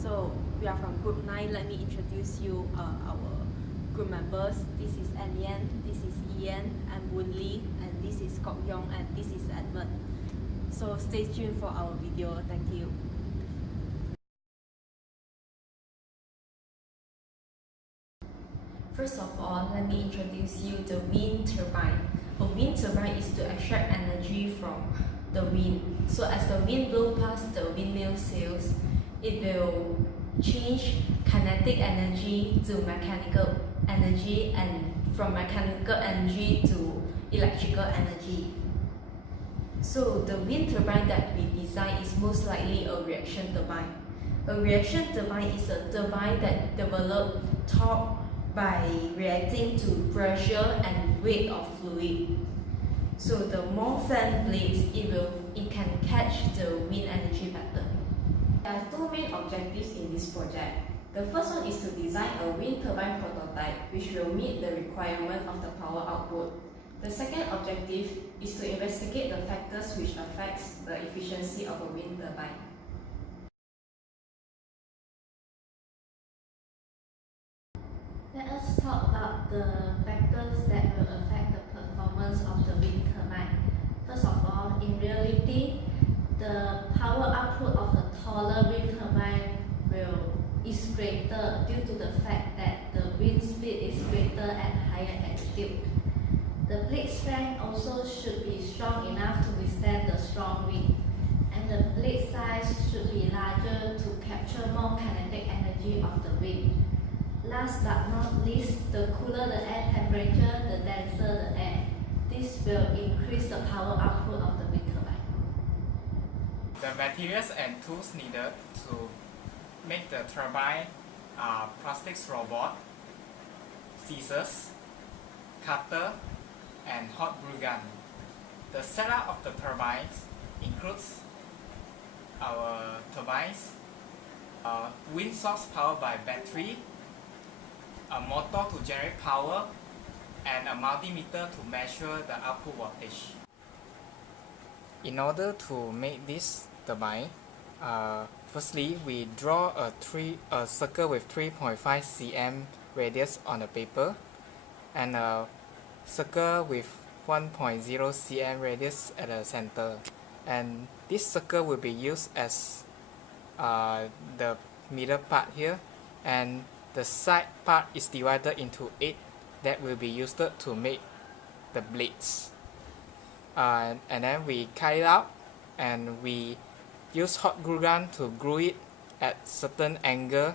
So we are from Group 9. Let me introduce you our group members. This is Anyan, this is Ian, I'm Woon Lee, and this is Kok Yong, and this is Edmund. So stay tuned for our video. Thank you. First of all, let me introduce you the wind turbine. A wind turbine is to extract energy from the wind. So as the wind blows past the windmill sails, it will change kinetic energy to mechanical energy, and from mechanical energy to electrical energy. So the wind turbine that we design is most likely a reaction turbine. A reaction turbine is a turbine that developed torque by reacting to pressure and weight of fluid. So the more fan blades, it can catch the wind energy better. There are two main objectives in this project. The first one is to design a wind turbine prototype which will meet the requirement of the power output. The second objective is to investigate the factors which affects the efficiency of a wind turbine. Let us talk about the factors that will affect the performance of the wind turbine. First of all, in reality, the power output of the taller wind turbine is greater due to the fact that the wind speed is greater at higher altitude. The blade strength also should be strong enough to withstand the strong wind, and the blade size should be larger to capture more kinetic energy of the wind. Last but not least, the cooler the air temperature, the denser the air. This will increase the power output of the wind turbine. The materials and tools needed to make the turbine are plastics robot, scissors, cutter, and hot glue gun. The setup of the turbines includes our turbines, wind source powered by battery, a motor to generate power, and a multimeter to measure the output voltage. In order to make this turbine, firstly we draw a circle with 3.5 cm radius on the paper, and a circle with 1.0 cm radius at the center, and this circle will be used as the middle part here, and the side part is divided into 8 that will be used to make the blades. And then we cut it out, and we use hot glue gun to glue it at certain angle,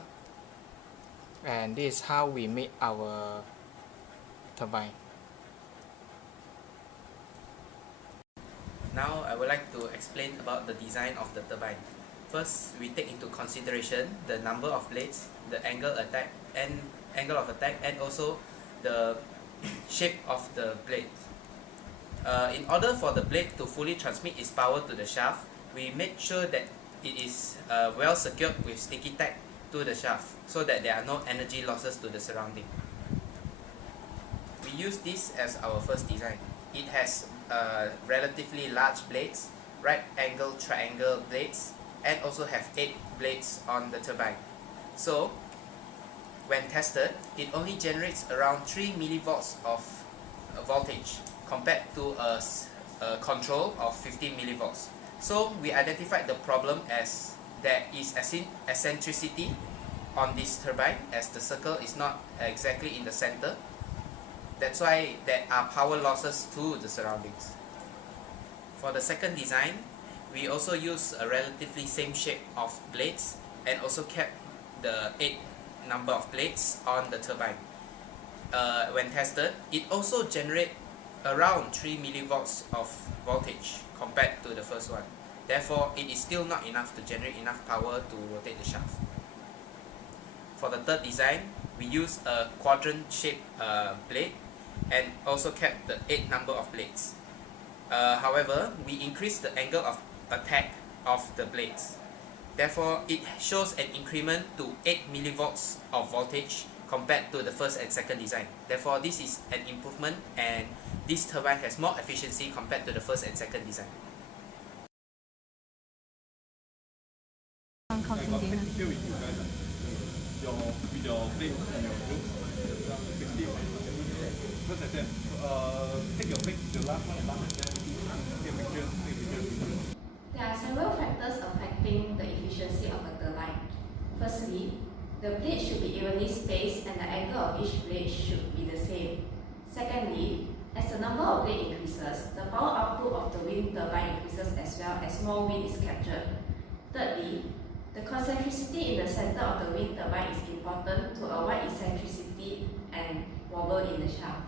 and this is how we make our turbine. Now I would like to explain about the design of the turbine. First, we take into consideration the number of blades, the angle of attack, and also the shape of the blade. In order for the blade to fully transmit its power to the shaft, we make sure that it is well secured with sticky tack to the shaft, so that there are no energy losses to the surrounding. We use this as our first design. It has relatively large blades, right angle triangle blades, and also have 8 blades on the turbine. So when tested, it only generates around 3 millivolts of voltage compared to a control of 15 millivolts. So we identified the problem as there is eccentricity on this turbine, as the circle is not exactly in the center. That's why there are power losses to the surroundings. For the second design, we also use a relatively same shape of blades, and also kept the 8 number of blades on the turbine. When tested, it also generates around 3 millivolts of voltage compared to the first one. Therefore, it is still not enough to generate enough power to rotate the shaft. For the third design, we use a quadrant shaped blade, and also kept the 8 number of blades. However, we increased the angle of attack of the blades. Therefore, it shows an increment to 8 millivolts of voltage compared to the first and second design. Therefore, this is an improvement, and this turbine has more efficiency compared to the first and second design. take picture with you guys. With your plate and your group. 60. First I said, take your plate, the last one and last attempt. Take a picture, take a picture. There are several factors affecting the efficiency of a turbine. Firstly, the blade should be evenly spaced and the angle of each blade should be the same. Secondly, as the number of blades increases, the power output of the wind turbine increases as well as more wind is captured. Thirdly, the concentricity in the center of the wind turbine is important to avoid eccentricity and wobble in the shaft.